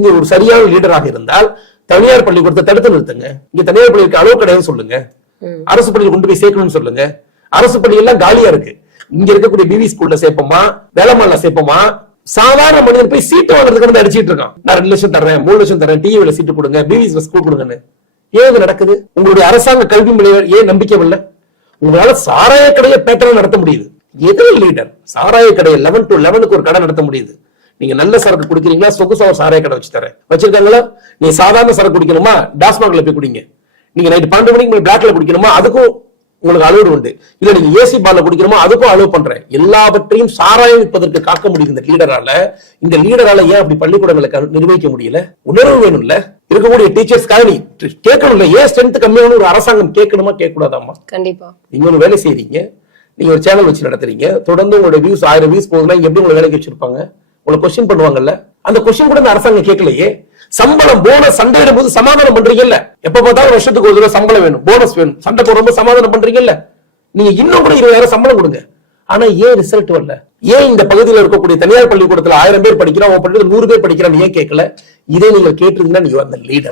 இங்க ஒரு சரியான லீடராக இருந்தால் தனியார் பள்ளிக்கூடத்தை தடுத்து நிறுத்துங்க. இங்க தனியார் பள்ளிக்கு அளவு கிடையாது சொல்லுங்க. அரசு பள்ளியில் கொண்டு போய் சேர்க்கணும்னு சொல்லுங்க. அரசு பள்ளி எல்லாம் காலியா இருக்கு. இங்க இருக்கக்கூடிய பிவி ஸ்கூல்ல சேர்ப்போமா, வேளமான்ல சேர்ப்போமா, சாதாரண மனிதன் போய் சீட்டு வாங்குறதுக்கு வந்து அடிச்சிட்டு இருக்கான். நான் 2 லட்சம் தர்றேன், 3 லட்சம் தர்றேன், டிவில சீட்டு கொடுங்க, பிவி ஸ்கூல் கொடுங்கன்னு. ஏன் இது நடக்குது? உங்களுடைய அரசாங்க கல்வி முறை ஏன் நம்பிக்கை இல்லை? உங்களால சாராய கடையை பேட்டர்ன் நடத்த முடியுது. எதிர லீடர் சாராய கடை 11 to 11 ஒரு கடை நடத்த முடியுது. நீங்க நல்ல சரக்கு குடிக்கிறீங்களா, சொகுசா ஒரு சாராய கடை வச்சு தரேன் வச்சிருக்காங்களா? நீ சாதாரண சரக்கு குடிக்கணுமா, டாஸ்மாக்ல போய் குடிங்க. நீங்க நைட் 12 மணிக்கு பிளாக்ல குடிக்கணுமா, அதுக்கும் உங்களுக்கு அளவு உண்டு. இல்ல நீங்க ஏசி பார்ல குடிக்கணுமா, அதுக்கும் அளவு பண்றேன். எல்லாவற்றையும் சாராயம் விற்பதற்கு காக்க முடியுது இந்த லீடரால. இந்த லீடரால ஏன் அப்படி பள்ளிக்கூடங்களை நிர்வகிக்க முடியல? உணர்வு வேணும்ல. இருக்கக்கூடிய டீச்சர்ஸ்க்காக நீ கேட்கணும்ல. ஏன் ஸ்ட்ரென்த் கம்மியான ஒரு அரசாங்கம் கேட்கணுமா, கேட்க கூடாதாமா? கண்டிப்பா. நீங்க ஒரு வேலை செய்றீங்க, நீங்க ஒரு சேனல் வச்சு நடத்துறீங்க, தொடர்ந்து உங்களுடைய வியூஸ் 1000 வியூஸ் போகுதுன்னா எப்படி உங்களை வேலைக்கு வச்சிருப்பாங்க? உங்களை கொஸ்டின் பண்ணுவாங்கல்ல. அந்த கொஸ்டின் கூட இந்த அரசாங்கம் கேட்கலையே. சம்பளம் போனஸ் சண்டையிடும் போது சமாதானம் பண்றீங்கல்ல. எப்ப பார்த்தாலும் வருஷத்துக்கு ஒரு தடவை சம்பளம் வேணும், போனஸ் வேணும், சண்டை போடும்போது சமாதானம் பண்றீங்கல்ல. நீங்க இன்னும் கூட 20,000 சம்பளம் கொடுங்க. ஆனா ஏன் ரிசல்ட் வரல? ஏன் இந்த பகுதியில் இருக்கக்கூடிய தனியார் பள்ளிக்கூடத்துல 1000 பேர் படிக்கிறோம், 100 பேர் படிக்கிறான், ஏன் கேட்கல? இதே நீங்க கேட்டிருந்தீங்கன்னா நீங்க அந்த லீடர்.